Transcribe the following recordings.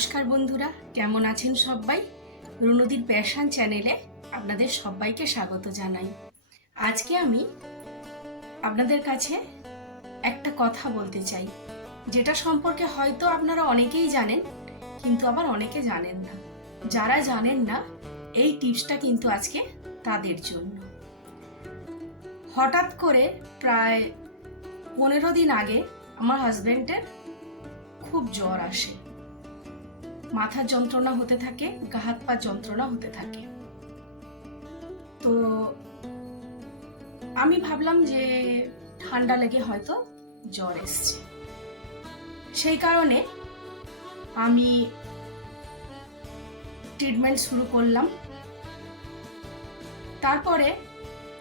নমস্কার বন্ধুরা, কেমন আছেন সবাই? রুনুদির প্যাশন চ্যানেলে আপনাদের সবাইকে স্বাগত জানাই। আজকে আমি আপনাদের কাছে একটা কথা বলতে চাই, যেটা সম্পর্কে হয়তো আপনারা অনেকেই জানেন, কিন্তু আবার অনেকে জানেন না। যারা জানেন না, এই টিপসটা কিন্তু আজকে তাদের জন্য। হঠাৎ করে প্রায় 15 দিন আগে আমার হাজবেন্ডের খুব জ্বর আসে, মাথার যন্ত্রণা হতে থাকে, গা হাত পা যন্ত্রণা হতে থাকে। তো আমি ভাবলাম যে ঠান্ডা লেগে হয়তো জ্বর এসছে, সেই কারণে আমি ট্রিটমেন্ট শুরু করলাম। তারপরে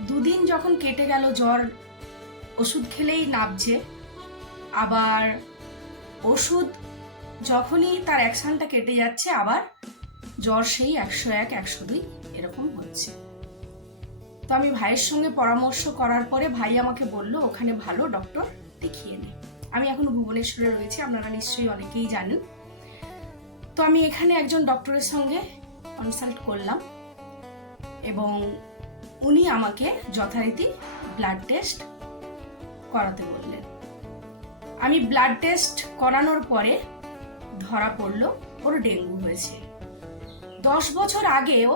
দুদিন যখন কেটে গেল, জ্বর ওষুধ খেলেই নাবছে, আবার ওষুধ যখনই তার অ্যাকশনটা কেটে যাচ্ছে আবার জ্বর সেই 101, 102 এরকম হচ্ছে। তো আমি ভাইয়ের সঙ্গে পরামর্শ করার পরে ভাই আমাকে বলল ওখানে ভালো ডক্টর দেখিয়ে নে। আমি এখনো ভুবনেশ্বরে রয়েছি, আপনারা নিশ্চয়ই অনেকেই জানেন। তো আমি এখানে একজন ডক্টরের সঙ্গে কনসাল্ট করলাম এবং উনি আমাকে যথারীতি ব্লাড টেস্ট করাতে বললেন। আমি ব্লাড টেস্ট করানোর পরে ধরা পড়লো ওর ডেঙ্গু হয়েছে। 10 বছর আগেও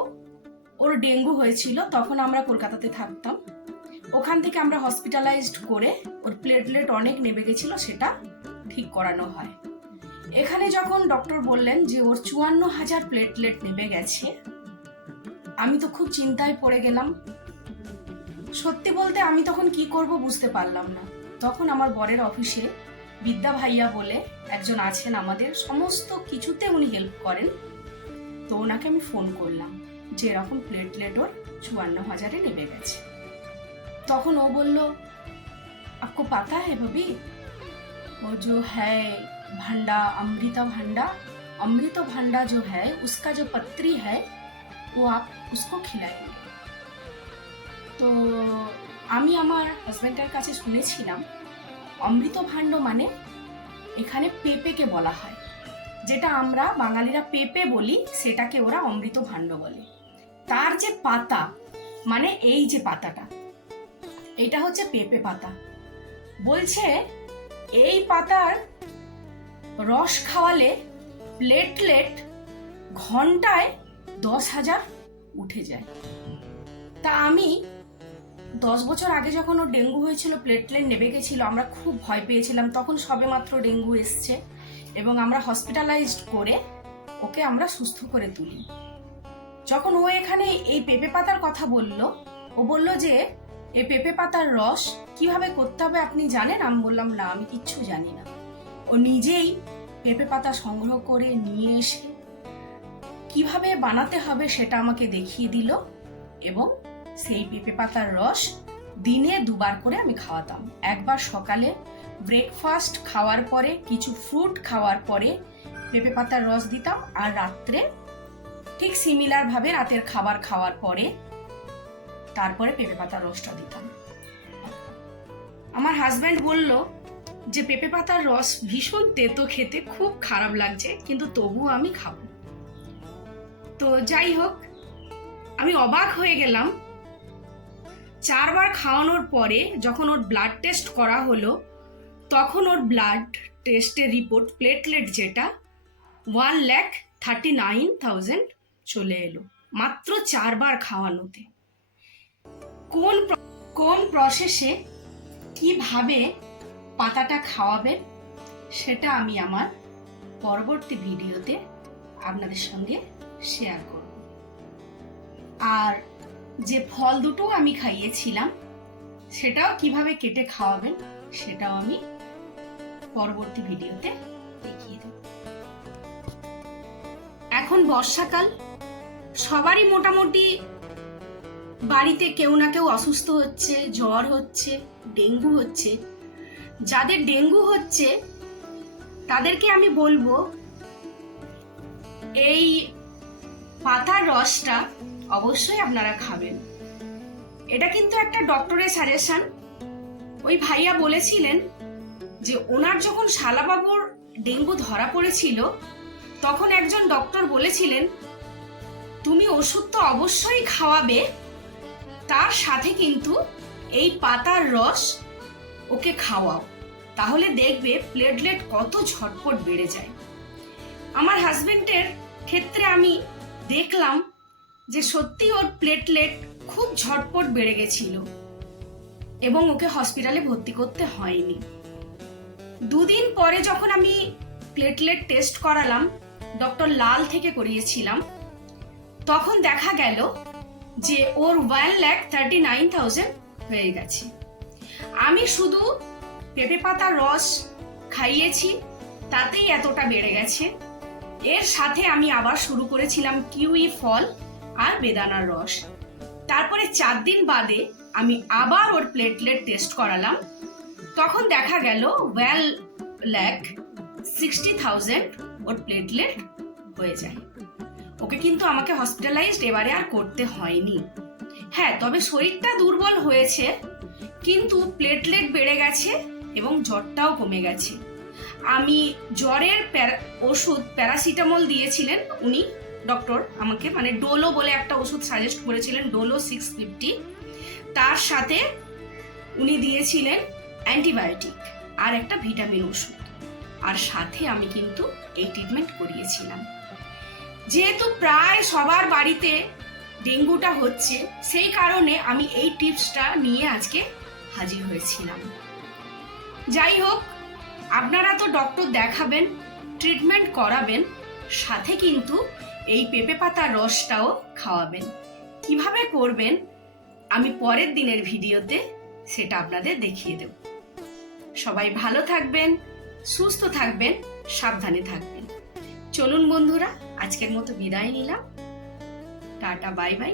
ওর ডেঙ্গু হয়েছিল, তখন আমরা কলকাতাতে থাকতাম। ওখান থেকে আমরা হসপিটালাইজড করে ওর প্লেটলেট অনেক নেমে গেছিল, সেটা ঠিক করানো হয়। এখানে যখন ডক্টর বললেন যে ওর 54,000 প্লেটলেট নেমে গেছে, আমি তো খুব চিন্তায় পড়ে গেলাম। সত্যি বলতে আমি তখন কি করব বুঝতে পারলাম না। তখন আমার বরের অফিসে বিদ্যা ভাইয়া বলে একজন আছেন, আমাদের সমস্ত কিছুতে উনি হেল্প করেন। তো ওনাকে আমি ফোন করলাম যে এরকম প্লেটলেট ওর 54,000-এ নেমে গেছে। তখন ও বলল, आपको पता है भाभी, वो जो है भंडा, अमृत भंडा जो है उसका जो पत्री है वो आप उसको खिलाइए। তো আমি আমার হাজবেন্ডের কাছে শুনেছিলাম অমৃত ভাণ্ড মানে এখানে পেঁপেকে বলা হয়, যেটা আমরা বাঙালিরা পেঁপে বলি, সেটাকে ওরা অমৃত ভাণ্ড বলে। তার যে পাতা, মানে এই যে পাতাটা, এটা হচ্ছে পেঁপে পাতা। বলছে এই পাতার রস খাওয়ালে প্লেটলেট ঘন্টায় 10,000 উঠে যায়। তা আমি 10 বছর আগে যখন ওর ডেঙ্গু হয়েছিল, প্লেটলেট নেমে গেছিল, আমরা খুব ভয় পেয়েছিলাম। তখন সবেমাত্র ডেঙ্গু এসছে এবং আমরা হসপিটালাইজড করে ওকে আমরা সুস্থ করে তুলি। যখন ও এখানে এই পেঁপে পাতার কথা বলল, ও বলল যে এই পেঁপে পাতার রস কিভাবে করতে হবে আপনি জানেন? আমি বললাম না, আমি কিচ্ছু জানি না। ও নিজেই পেঁপে পাতা সংগ্রহ করে নিয়ে এসে কিভাবে বানাতে হবে সেটা আমাকে দেখিয়ে দিল এবং সেই পেঁপে পাতার রস দিনে 2 বার করে আমি খাওয়াতাম। একবার সকালে ব্রেকফাস্ট খাওয়ার পরে, কিছু ফ্রুট খাওয়ার পরে পেঁপে পাতার রস দিতাম, আর রাত্রে ঠিক সিমিলার ভাবে রাতের খাবার খাওয়ার পরে তারপরে পেঁপে পাতার রসটা দিতাম। আমার হাজব্যান্ড বলল যে পেঁপে পাতার রস ভীষণ তেতো খেতে, খুব খারাপ লাগছে, কিন্তু তবুও আমি খাবো। তো যাই হোক, আমি অবাক হয়ে গেলাম। 4 বার খাওয়ানোর পরে যখন ওর ব্লাড টেস্ট করা হলো, তখন ওর ব্লাড টেস্টের রিপোর্ট, প্লেটলেট যেটা 1,39,000 চলে এলো, মাত্র 4 বার খাওয়ানোতে। কোন প্রসেসে কিভাবে পাতাটা খাওয়াবেন সেটা আমি আমার পরবর্তী ভিডিওতে আপনাদের সঙ্গে শেয়ার করব। আর যে ফল দুটো আমি খাইয়েছিলাম সেটাও কিভাবে কেটে খাওয়াবেন সেটাও আমি পরবর্তী ভিডিওতে দেখিয়ে দেব। এখন বর্ষাকাল, সবারই মোটামুটি বাড়িতে কেউ না কেউ অসুস্থ হচ্ছে, জ্বর হচ্ছে, ডেঙ্গু হচ্ছে। যাদের ডেঙ্গু হচ্ছে তাদেরকে আমি বলবো এই পাতার রসটা অবশ্যই আপনারা খাবেন। এটা কিন্তু একটা ডক্টরের সাজেশন। ওই ভাইয়া বলেছিলেন যে ওনার যখন শালাবাবুর ডেঙ্গু ধরা পড়েছিল তখন একজন ডক্টর বলেছিলেন, তুমি ওষুধ তো অবশ্যই খাওয়াবে, তার সাথে কিন্তু এই পাতার রস ওকে খাওয়াও, তাহলে দেখবে প্লেটলেট কত ঝটপট বেড়ে যায়। আমার হাজবেন্ডের ক্ষেত্রে আমি দেখলাম যে সত্যি ওর প্লেটলেট খুব ঝটপট বেড়ে গেছিল এবং ওকে হসপিটালে ভর্তি করতে হয়নি। 2 দিন পরে যখন আমি প্লেটলেট টেস্ট করালাম, ডক্টর লাল থেকে করিয়েছিলাম, তখন দেখা গেল যে ওর 1,39,000 হয়ে গেছে। আমি শুধু পেঁপে পাতার রস খাইয়েছি, তাতেই এতটা বেড়ে গেছে। এর সাথে আমি আবার শুরু করেছিলাম কিউই ফল আর বেদানার রস। তারপরে 4 দিন বাদে আমি আবার ওর প্লেটলেট টেস্ট করালাম, তখন দেখা গেল 1,60,000 ওর প্লেটলেট হয়ে যায়। ওকে কিন্তু আমাকে হসপিটালাইজড এবারে আর করতে হয়নি। হ্যাঁ, তবে শরীরটা দুর্বল হয়েছে, কিন্তু প্লেটলেট বেড়ে গেছে এবং জ্বরটাও কমে গেছে। আমি জ্বরের ওষুধ প্যারাসিটামল দিয়েছিলেন উনি ডক্টর আমাকে, মানে ডোলো বলে একটা ওষুধ সাজেস্ট করেছিলেন, ডোলো 650। তার সাথে উনি দিয়েছিলেন অ্যান্টিবায়োটিক আর একটা ভিটামিন ওষুধ, আর সাথে আমি কিন্তু এই ট্রিটমেন্ট করিয়েছিলাম। যেহেতু প্রায় সবার বাড়িতে ডেঙ্গুটা হচ্ছে, সেই কারণে আমি এই টিপসটা নিয়ে আজকে হাজির হয়েছিলাম। যাই হোক, আপনারা তো ডক্টর দেখাবেন, ট্রিটমেন্ট করাবেন, সাথে কিন্তু এই পেঁপে পাতার রসটাও খাওয়াবেন। কিভাবে করবেন আমি পরের দিনের ভিডিওতে সেটা আপনাদের দেখিয়ে দেব। সবাই ভালো থাকবেন, সুস্থ থাকবেন, সাবধানে থাকবেন। চলুন বন্ধুরা, আজকের মতো বিদায় নিলাম। Tata, bye bye.